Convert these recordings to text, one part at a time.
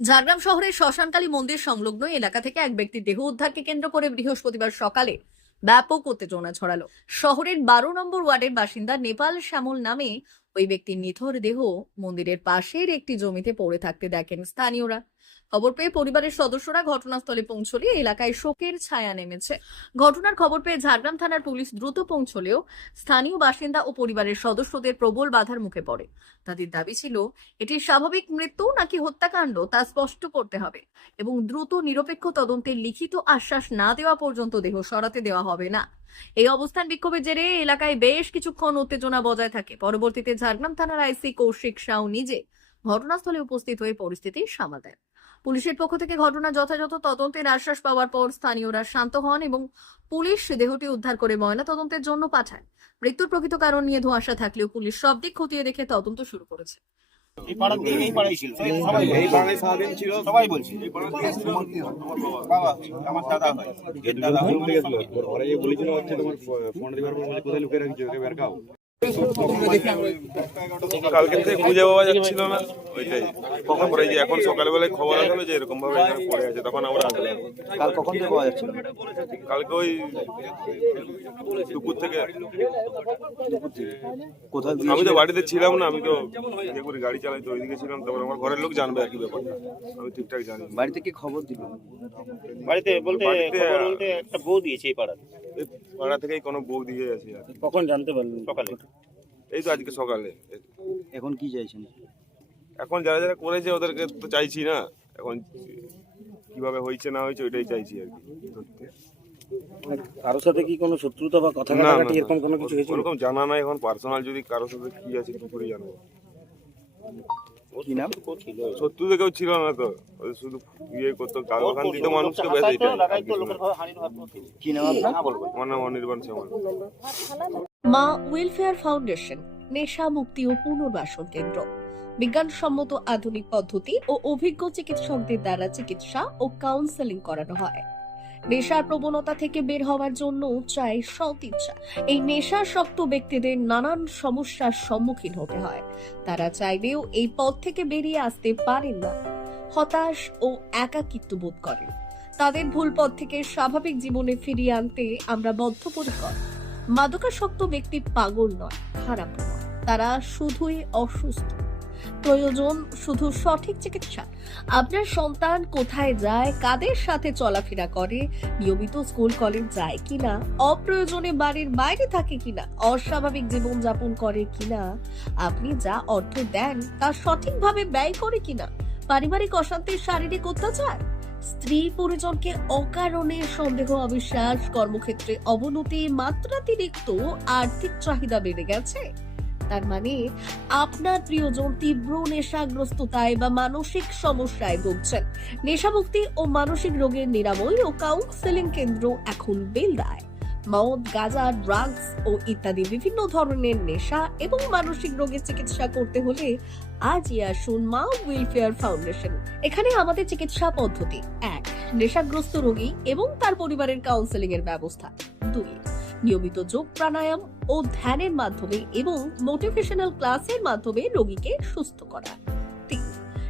ঝাড়গ্রাম শহরের শ্মশানকালী মন্দির সংলগ্ন এলাকা থেকে এক ব্যক্তির দেহ উদ্ধারকে কেন্দ্র করে বৃহস্পতিবার সকালে ব্যাপক উত্তেজনা ছড়ালো। শহরের 12 নম্বর ওয়ার্ডের বাসিন্দা নেপাল শ্যামল নামে ওই ব্যক্তির নিথর দেহ মন্দিরের পাশের একটি জমিতে পড়ে থাকতে দেখেন স্থানীয়রা। খবর পেয়ে পরিবারের সদস্যরা ঘটনাস্থলে পৌঁছলে এলাকায় শোকের ছায়া নেমেছে। ঘটনার খবর পেয়ে ঝাড়গ্রাম থানার পুলিশ দ্রুত পৌঁছলেও স্থানীয় বাসিন্দা ও পরিবারের সদস্যদের প্রবল বাধার মুখে পড়ে। তাদের দাবি ছিল এটি স্বাভাবিক মৃত্যু নাকি হত্যাকাণ্ড তা স্পষ্ট করতে হবে এবং দ্রুত নিরপেক্ষ তদন্তের লিখিত আশ্বাস না দেওয়া পর্যন্ত দেহ সরাতে দেওয়া হবে না। এই অবস্থান বিক্ষোভের জেরে এলাকায় বেশ কিছুক্ষণ উত্তেজনা বজায় থাকে। পরবর্তীতে ঝাড়গ্রাম থানার আইসি কৌশিক সাউ নিজে ঘটনাস্থলে উপস্থিত হয়ে পরিস্থিতি সামাল দেন। পুলিশের পক্ষ থেকে ঘটনা যথাযথ তদন্তের আশ্বাস পাওয়ার পর স্থানীয়রা শান্ত হন এবং পুলিশ দেহটি উদ্ধার করে ময়না তদন্তের জন্য পাঠায়। মৃত্যুর প্রকৃত কারণ নিয়ে ধোঁয়াশা থাকলেও পুলিশ সব দিক খতিয়ে দেখে তদন্ত শুরু করেছে। এই পাড়ার দিকে এই পাড়াই ছিল সবাই এই পাড়ায় সারাদিন ছিল সবাই বলছে এই পাড়ার দিকে ছিল বাবা আমার দাদা হয় এর দাদা হয় ওরা যে বলেছিল হচ্ছে তোমার ফোন দিবার পর বলে কোথায় লুকিয়ে রাখছো ওকে বের কাও কালকে থেকে খুঁজে পাওয়া যাচ্ছিল না, ওইটাই তারপরে যে এখন সকালবেলায় খবর আসলো যে এরকম ভাবে এখানে পড়ে আছে, তখন আমরা আসলাম। কাল কখন থেকে পাওয়া যাচ্ছিল কালকে ওই দুপুর থেকে। কোথায় আমি তো বাড়িতে ছিলাম না, আমি তো ইয়ে করে গাড়ি চালাই, তো ওইদিকে ছিলাম। তারপর আমার ঘরের লোক জানবে আর কি ব্যাপারটা, আমি ঠিকঠাক জানি না। বাড়িতে কি খবর দিল বাড়িতে বলতে খবর বলতে একটা বউ দিয়েছে এই পাড়ার। এই পাড়া থেকেই কোনো বউ দিয়ে আছে আর কি। কখন জানতে পারলেন? সকালে। এই তো আজকে সকালে। এখন কি চাইছেন? এখন যারা যারা করেছে ওদেরকে তো চাইছি না, এখন কিভাবে হয়েছে না হয়েছে ওইটাই চাইছি আর কি। কারোর সাথে কি কোনো শত্রুতা বা কথা না, কাটাকাটি এরকম কোনো কিছু হয়েছে? ওরকম জানা নাই এখন পার্সোনাল, যদি কারোর সাথে কি আছে কি করে জানবো। কি নাম? শত্রুতে কেউ ছিল না তো, ওই শুধু ইয়ে করতো, ওখান দিত মানুষকে ব্যাস এইটাই। কি নাম আপনার? আমার নাম অনির্বাণ শ্যামল। মা ওয়েলফেয়ার ফাউন্ডেশন নেশা মুক্তি ও পুনর্বাসন কেন্দ্র বিজ্ঞানসম্মত আধুনিক পদ্ধতি ও অভিজ্ঞ চিকিৎসকদের দ্বারা চিকিৎসা ও কাউন্সেলিং করানো হয়। নেশার প্রবণতা থেকে বের হওয়ার জন্য চাই সৎ ইচ্ছা। এই নেশাসক্ত ব্যক্তিদের নানান সমস্যার সম্মুখীন হতে হয়, তারা চাইলেও এই পথ থেকে বেরিয়ে আসতে পারেন না, হতাশ ও একাকিত্ব বোধ করেন। তাদের ভুল পথ থেকে স্বাভাবিক জীবনে ফিরিয়ে আনতে আমরা বদ্ধপরিকর। মাদকাসক্ত ব্যক্তি পাগল নয়, খারাপ নয়, তারা শুধুই অসুস্থ। প্রয়োজন শুধু সঠিক চিকিৎসা। আপনার সন্তান কোথায় যায়, কাদের সাথে চলাফেরা করে, নিয়মিত স্কুল কলেজ যায় কিনা, অপ্রয়োজনে বাড়ির বাইরে থাকে কিনা, অস্বাভাবিক জীবন যাপন করে কিনা, আপনি যা অর্থ দেন তা সঠিকভাবে ব্যয় করে কিনা, পারিবারিক অশান্তি, শারীরিক অত্যাচার, স্ত্রী পরিজনকে অকারণে সন্দেহ, অবিশ্বাস, কর্মক্ষেত্রে অবনতি, মাত্রাতিরিক্ত আর্থিক চাহিদা বেড়ে গেছে, তার মানে আপনার প্রিয়জন তীব্র নেশাগ্রস্ততায় বা মানসিক সমস্যায় ভুগছেন। নেশামুক্তি ও মানসিক রোগের নিরাময় ও কাউন্সেলিং কেন্দ্র এখন বেলদায়। মদ, গাঁজা, ড্রাগস ও ইত্যাদি বিভিন্ন ধরনের নেশা এবং মানসিক রোগের চিকিৎসা করতে হলে আজই আসুন মা ওয়েলফেয়ার ফাউন্ডেশন। এখানে আমাদের চিকিৎসা পদ্ধতি: 1. নেশাগ্রস্ত রোগী এবং তার পরিবারের কাউন্সেলিং এর ব্যবস্থা। 2. নিয়মিত যোগ, প্রাণায়াম ও ধ্যানের মাধ্যমে এবং মোটিভেশনাল ক্লাসের মাধ্যমে রোগীকে সুস্থ করা। 3.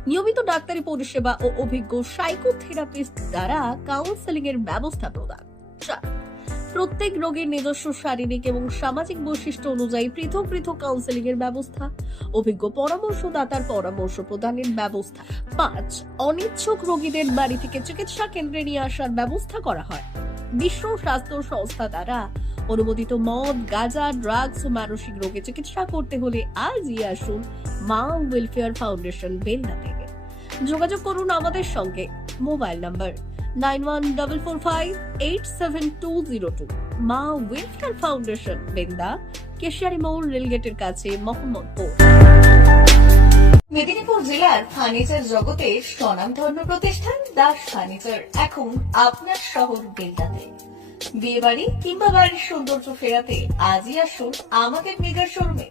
নিয়মিত ডাক্তারি পরিষেবা ও অভিজ্ঞ সাইকোথেরাপিস্ট দ্বারা কাউন্সেলিং এর ব্যবস্থা প্রদান। 4. প্রত্যেক রোগীর নিজস্ব শারীরিক এবং সামাজিক বৈশিষ্ট্য অনুযায়ী পৃথক পৃথক কাউন্সেলিং এর ব্যবস্থা, অভিজ্ঞ পরামর্শদাতার পরামর্শ প্রদানের ব্যবস্থা। 5. অনিচ্ছুক রোগীদের বাড়ি থেকে চিকিৎসা কেন্দ্রে নিয়ে আসার ব্যবস্থা করা হয়। বিশ্ব স্বাস্থ্য সংস্থা দ্বারা অনুমোদিত মদ, গাঁজা, ড্রাগস ও মানসিক রোগে চিকিৎসা করতে হলে আজই আসুন মা ওয়েলফেয়ার ফাউন্ডেশন বেলদা থেকে। যোগাযোগ করুন আমাদের সঙ্গে। Mobile number 9144587202। মা ওয়েলফেয়ার ফাউন্ডেশন, বেলদা, কেশিয়ারি মোড়, রেলগেটের কাছে, মোহাম্মদপুর। মেদিনীপুর জেলার ফার্নিচার জগতে স্বনামধন্য প্রতিষ্ঠান দাস ফার্নিচার এখন আপনার শহর বেলদাতে। বিয়ে বাড়ি কিংবা বাড়ির সৌন্দর্য ফেরাতে আজই আসুন আমাদের মেগা শোরুমে।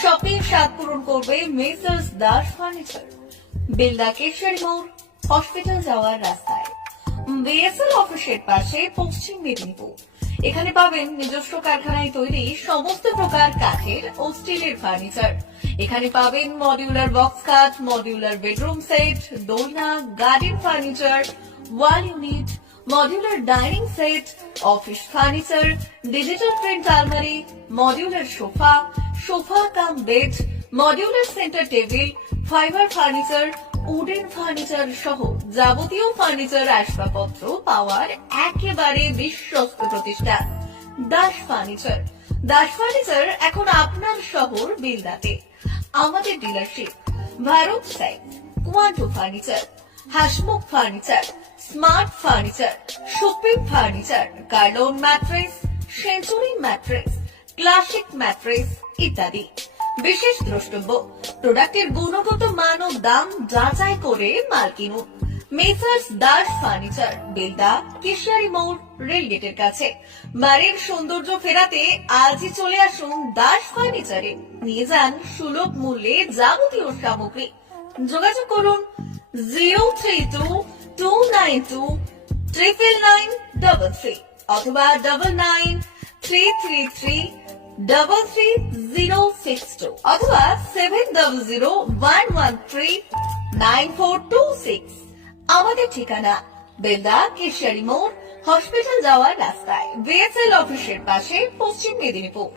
শপিং স্বাদ পূরণ করবে মেসার্স দাস ফার্নিচার, বেলদা, কেশিয়ারি মোড়, হসপিটাল যাওয়ার রাস্তায়, বিএসএল অফিসের পাশে, পশ্চিম মেদিনীপুর। এখানে পাবেন নিজস্ব কারখানায় তৈরি সমস্ত প্রকার কাঠের ও স্টিলের ফার্নিচার। এখানে পাবেন মডিউলার বক্স খাট, মডিউলার বেডরুম সেট, দোলনা, garden furniture, wall unit, modular dining set, office furniture, digital print আলমারি, modular sofa, sofa cum bed, modular centre table, fibre furniture, wooden furniture সহ যাবতীয় ফার্নিচার আসবাবপত্র পাওয়ার একেবারে বিশ্বস্ত প্রতিষ্ঠান দাস ফার্নিচার। দাস ফার্নিচার এখন আপনার শহর বেলদাতে। আমাদের dealership Bharat side, Quanto furniture, Hasmukh furniture, smart furniture, shopping furniture, Kurlon mattress, Century mattress, classic mattress ইত্যাদি। বিশেষ দ্রষ্টব্য, প্রোডাক্টের গুণগত মান ও দাম যাচাই করে মাল কিনুন। মেসার্স দাস ফার্নিচার, বেলদা, কেশিয়ারি মোড়, রেলগেটের কাছে। বাড়ির সৌন্দর্য ফেরাতে আজই চলে আসুন দাস ফার্নিচারে, নিয়ে যান সুলভ মূল্যে যাবতীয় সামগ্রী। যোগাযোগ করুন 03229299933 অথবা 9933333062 অথবা 7001139426। আমাদের ঠিকানা বেলদা, কেশিয়ারি মোড়, হসপিটাল যাওয়ার রাস্তায়, বিএসএল অফিসের পাশে, পশ্চিম মেদিনীপুর।